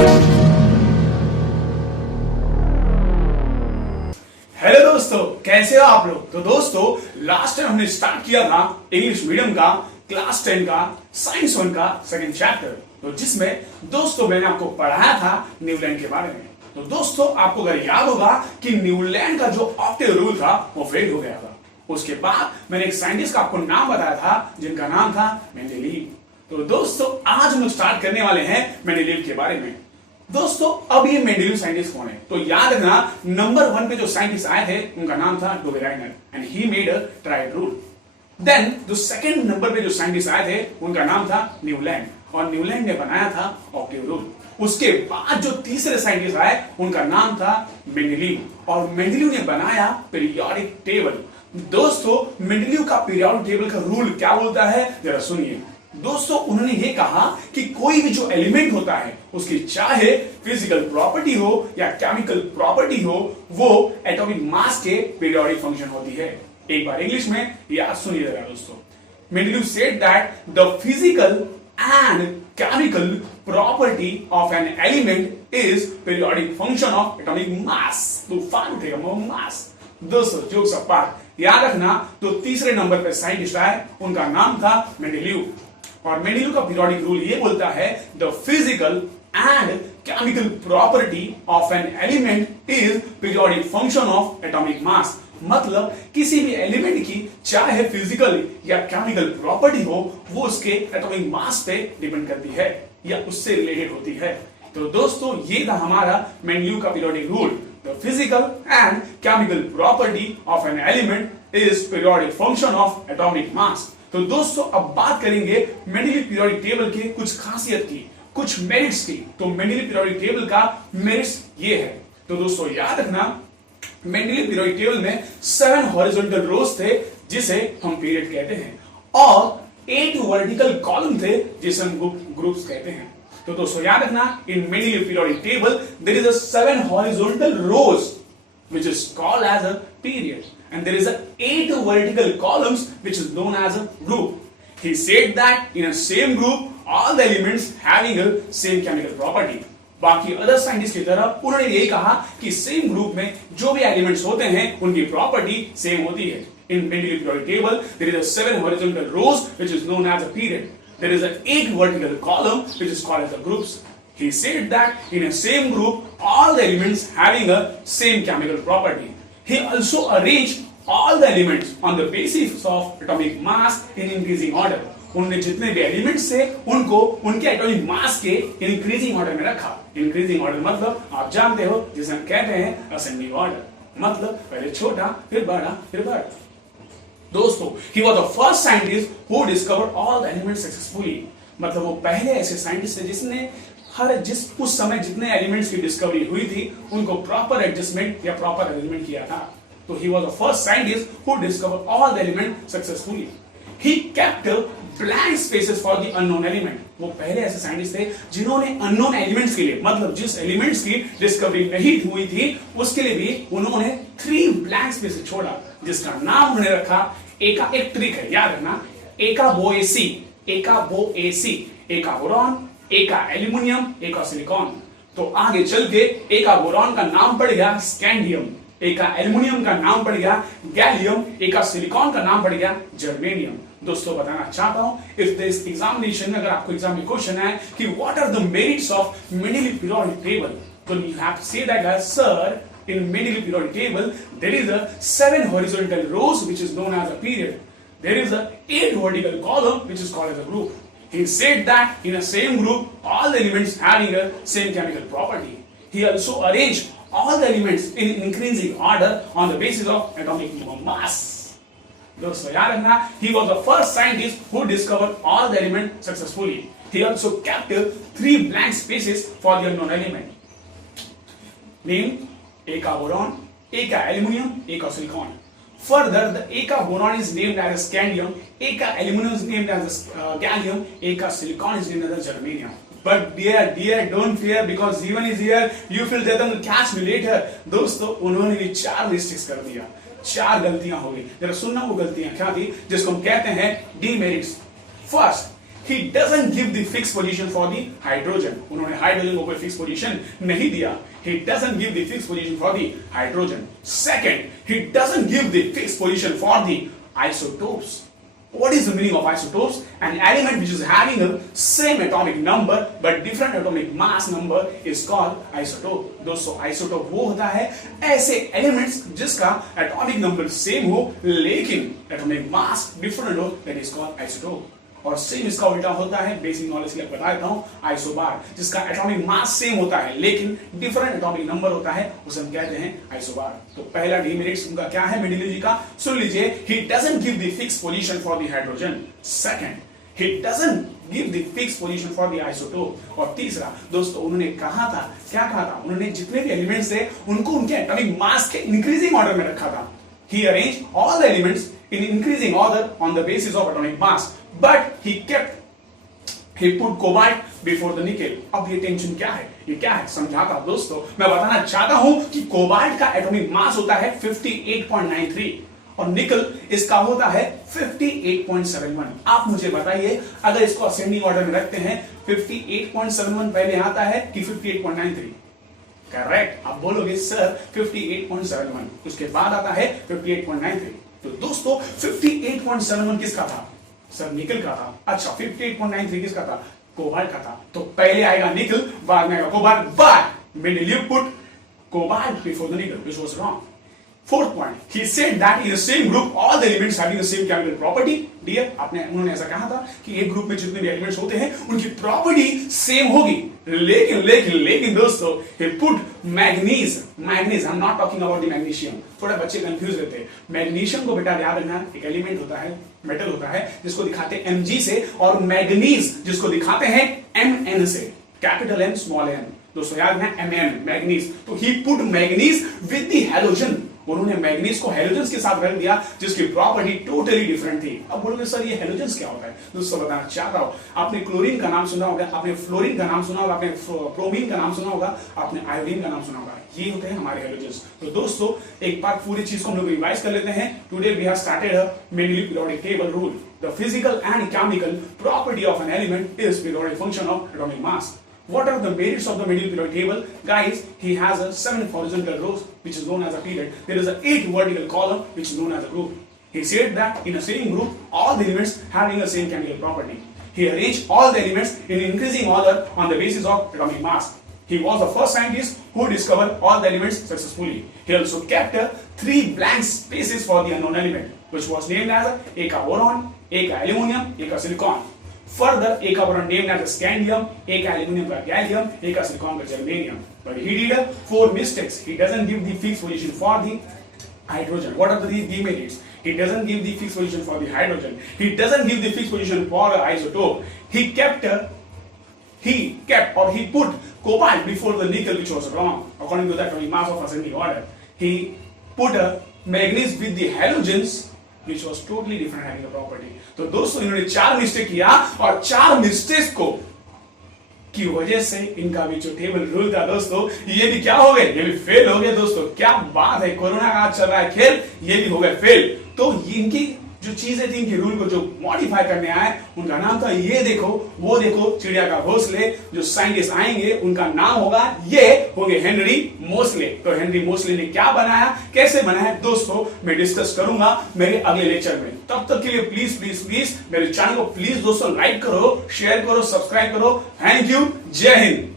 Hello दोस्तों, कैसे हो आप लोग। तो दोस्तों, लास्ट टाइम हमने स्टार्ट किया था इंग्लिश मीडियम का क्लास 10 का साइंस 1 का सेकंड चैप्टर, तो जिसमें दोस्तों मैंने आपको पढ़ाया था न्यूलैंड के बारे में। तो दोस्तों, आपको अगर याद होगा कि न्यूलैंड का जो ऑक्टेव रूल था वो फेल हो गया था। उसके बाद मैंने एक साइंटिस्ट का आपको नाम बताया था जिनका नाम था मेंडेलीव। तो दोस्तों, आज हम स्टार्ट करने वाले हैं मेंडेलीव के बारे में। दोस्तों, अब ये मेंडेलीव साइंटिस्ट कौन है, तो याद रखना नंबर 1 पे जो साइंटिस्ट आए थे उनका नाम था Dobereiner and he made a triad rule. Then जो सेकंड नंबर पे जो साइंटिस्ट आए थे उनका नाम था न्यूलैंड, और न्यूलैंड ने बनाया था ऑक्टेव रूल। उसके बाद जो तीसरे साइंटिस्ट आए उनका नाम था मेंडेलीव, और मेंडेलीव ने बनाया पीरियोडिक टेबल। दोस्तों, मेंडेलीव का पीरियोडिक टेबल का रूल क्या बोलता है, जरा सुनिए। दोस्तों, उन्होंने ये कहा कि कोई भी जो एलिमेंट होता है उसकी चाहे फिजिकल प्रॉपर्टी हो या केमिकल प्रॉपर्टी हो, वो एटॉमिक मास के पीरियोडिक फंक्शन होती है। एक बार इंग्लिश में याद सुनिए जरा दोस्तों। Mendeleev said that the physical and chemical property of an element is periodic function of atomic मास। तो फान उठेगा मास। दोस्तों, जोक्स अपार्ट, याद रखना तो तीसरे नंबर पे साइंटिस्ट आए उनका नाम था मेंडेलीव, और मेंडेलीव का पीरियोडिक रूल ये बोलता है the physical and chemical property of an element is periodic function of atomic मास। मतलब किसी भी एलिमेंट की चाहे फिजिकल या केमिकल प्रॉपर्टी हो, वो उसके एटॉमिक मास पे डिपेंड करती है या उससे रिलेटेड होती है। तो दोस्तों, ये था हमारा मेंडेलीव का periodic rule. The physical and chemical property of an element is periodic function of atomic मास। तो दोस्तों, अब बात करेंगे मेंडेलीव पीरियोडिक टेबल की कुछ खासियत की, कुछ मेरिट्स की। तो मेंडेलीव पीरियोडिक टेबल का मेरिट्स ये है। तो दोस्तों, याद रखना मेंडेलीव पीरियोडिक टेबल में 7 हॉरिजॉन्टल रोज थे जिसे हम पीरियड कहते हैं, और 8 वर्टिकल कॉलम थे जिसे हम ग्रुप्स कहते हैं। तो दोस्तों, याद रखना in Mendeleev periodic table there is a 7 horizontal rows which is called as a period, and there is a 8 vertical columns which is known as a group. He said that in a same group all the elements having a same chemical property. बाकी other scientist की तरह उन्होंने यही कहा कि same group में जो भी एलिमेंट्स होते हैं उनकी प्रॉपर्टी सेम होती है। In Mendeleev periodic table there is a 7 horizontal rows which is known as a period. There is an 8 vertical column which is called as the groups. He said that in a same group all the elements having a same chemical property. He also arranged all the elements on the basis of atomic mass in increasing order. उन्होंने जितने भी elements थे उनको उनके atomic mass के increasing order में रखा। Increasing order मतलब आप जानते हो जिसे हम कहते हैं असेंडिंग ऑर्डर, मतलब पहले छोटा फिर बड़ा फिर बड़ा। दोस्तों, he was the first scientist who discovered all the elements successfully. मतलब वो पहले ऐसे साइंटिस्ट थे जिसने उस समय जितने एलिमेंट्स की डिस्कवरी हुई थी उनको प्रॉपर एडजस्टमेंट या प्रॉपर अरेंजमेंट किया था। तो he was the first scientist who discovered all the element successfully. He kept blank spaces for the unknown element. वो पहले ऐसे साइंटिस्ट थे जिन्होंने अननोन एलिमेंट्स के लिए, मतलब जिस एलिमेंट्स की डिस्कवरी नहीं हुई थी उसके लिए भी उन्होंने 3 ब्लैंक स्पेसेस छोड़ा, जिसका नाम उन्होंने रखा एका। एक ट्रिक है, याद रखना, एकाबोएसी, एकाबोएसी, एका बोरॉन, एका एल्यूमिनियम, एका सिलिकॉन। तो आगे चल के एका बोरॉन का नाम पड़ गया स्कैंडियम, एका एल्यूमिनियम का नाम पड़ गया गैलियम, एका सिलिकॉन का नाम पड़ गया जर्मेनियम। दोस्तों, बताना चाहता हूं इफ दिस एग्जामिनेशन में अगर आपको एग्जाम में क्वेश्चन है कि what are the merits of Mendeleev periodic table, तो you have to say that sir in Mendeleev periodic table there is a 7 horizontal rows which is known as a period. There is a 8 vertical column which is called as a group. He said that in a same group all the elements having a same chemical property. He also arranged all the elements in increasing order on the basis of atomic mass. दोस्तों, याद रखना, he was the first scientist who discovered all the elements successfully. He also kept 3 blank spaces for the unknown element. Name Eka boron, Eka aluminum, Eka silicon. Further, the Eka boron is named as scandium, Eka aluminum is named as gallium, Eka silicon is named as germanium. But dear, don't fear because Jeevan is here. You feel that will catch me later. दोस्तों, उन्होंने भी 4 mistakes कर दिया, 4 गलतियां हो गई। जरा सुनना वो गलतियां क्या थी जिसको हम कहते हैं demerits. First, he doesn't give the fixed position for the hydrogen. उन्होंने हाइड्रोजन को कोई फिक्स पोजीशन नहीं दिया. He doesn't give the fixed position for the hydrogen. Second, he doesn't give the fixed position for the isotopes. What is the meaning of isotopes? An element which is having a same atomic number but different atomic mass number is called isotope. दोस्तों isotope वो होता है ऐसे elements जिसका atomic number same हो लेकिन atomic mass different हो, that is called isotope. और सेम इसका उल्टा होता है, बेसिक नॉलेज के लिए बता देता हूं, आइसोबार, जिसका एटॉमिक मास सेम होता है लेकिन डिफरेंट एटॉमिक नंबर होता है, उसे हम कहते हैं आइसोबार. तो पहला डीमेरिट्स उनका क्या है मेंडेलियोलॉजी का, सुन लीजिए. He doesn't give the fix position for the hydrogen. Second, he doesn't give the fixed position for the isotope. और तीसरा दोस्तों उन्होंने कहा था, क्या कहा था, उन्होंने जितने भी एलिमेंट्स थे उनको उनके एटॉमिक मास के इंक्रीजिंग ऑर्डर में रखा था. He arranged all the elements in increasing order on the basis of atomic mass, but he put cobalt before the nickel. अब ये टेंशन क्या है, ये क्या है समझाता हूं दोस्तों. मैं बताना चाहता हूं कि कोबाल्ट का एटॉमिक मास होता है 58.93 और निकल इसका होता है 58.71. आप मुझे बताइए अगर इसको असेंडिंग ऑर्डर में रखते हैं 58.71 पहले आता है कि 58.93? करेक्ट. आप बोलोगे सर 58.71, उसके बाद आता है 58.93. तो दोस्तों 58.71 किसका था? सर निकल का था. अच्छा 58.93 किसका था? कोबाल्ट का था. तो पहले आएगा निकल, बाद में आएगा cobalt, but Mendeleev put cobalt before the nickel, which was wrong. Fourth point, he said that in the same group all the elements having the same chemical property. Dear, उन्होंने ऐसा कहा था कि एक ग्रुप में जितने भी एलिमेंट्स होते हैं उनकी प्रॉपर्टी सेम होगी, लेकिन दोस्तों he put manganese. I'm not talking about the magnesium. थोड़ा बच्चे कंफ्यूज रहते हैं. मैग्नीशियम को बेटा याद रखना, एक एलिमेंट होता है, मेटल होता है जिसको दिखाते हैं Mg से, और मैग्नीज जिसको दिखाते हैं Mn से, कैपिटल M स्मॉल m. दोस्तों याद रखना Mn, मैग्नीज. तो he put manganese with the halogen. उन्होंने मैग्नीज को हेलोजेंस के साथ रख दिया जिसकी प्रॉपर्टी टोटली डिफरेंट थी. अब बोलोगे सर ये हेलोजेंस क्या होता है? दोस्तों बताना चाहता हूं, आपने क्लोरीन का नाम सुना होगा, आपने फ्लोरीन का नाम सुना होगा, आपने ब्रोमीन का नाम सुना होगा, आपने आयोडीन का नाम सुना होगा. ये होते हैं हमारे हेलोजेंस. तो दोस्तों एक बार पूरी चीज को हम लोग रिवाइज कर लेते हैं. Today we have started a mainly periodic table rule. The physical and chemical property of an element is periodic function of atomic mass. What are the merits of the Mendeleev periodic table? Guys, he has a 7 horizontal rows which is known as a period. There is a 8 vertical column which is known as a group. He said that in a same group, all the elements having the same chemical property. He arranged all the elements in increasing order on the basis of atomic mass. He was the first scientist who discovered all the elements successfully. He also kept 3 blank spaces for the unknown element, which was named as Eka boron, Eka aluminum, Eka silicon. Further, Eka boron named as scandium, Eka aluminum का gallium, Eka silicon का germanium. But he did 4 mistakes. He doesn't give the fixed position for the hydrogen. What are the demerits? He doesn't give the fixed position for the hydrogen. He doesn't give the fixed position for the isotope. He put cobalt before the nickel, which was wrong according to the atomic mass of ascending order. He put manganese with the halogens, which was totally different having a property. तो दोस्तों इन्होंने 4 mistake किया और 4 mistake को की वजह से इनका भी जो टेबल रूल था दोस्तों ये भी क्या हो गए, ये भी फेल हो गए. दोस्तों क्या बात है, कोरोना का चल रहा है खेल, ये भी हो गए फेल. तो इनकी जो चीजें थी इनके रूल को जो मॉडिफाई करने आए उनका नाम था ये देखो वो देखो चिड़िया का घोंसले. जो साइंटिस्ट आएंगे उनका नाम होगा ये होंगे हेनरी मोसले. तो हेनरी मोसले ने क्या बनाया, कैसे बनाया दोस्तों मैं डिस्कस करूंगा मेरे अगले लेक्चर में. तब तक के लिए प्लीज मेरे चैनल को प्लीज दोस्तों लाइक करो, शेयर करो, सब्सक्राइब करो. Thank you. जय हिंद.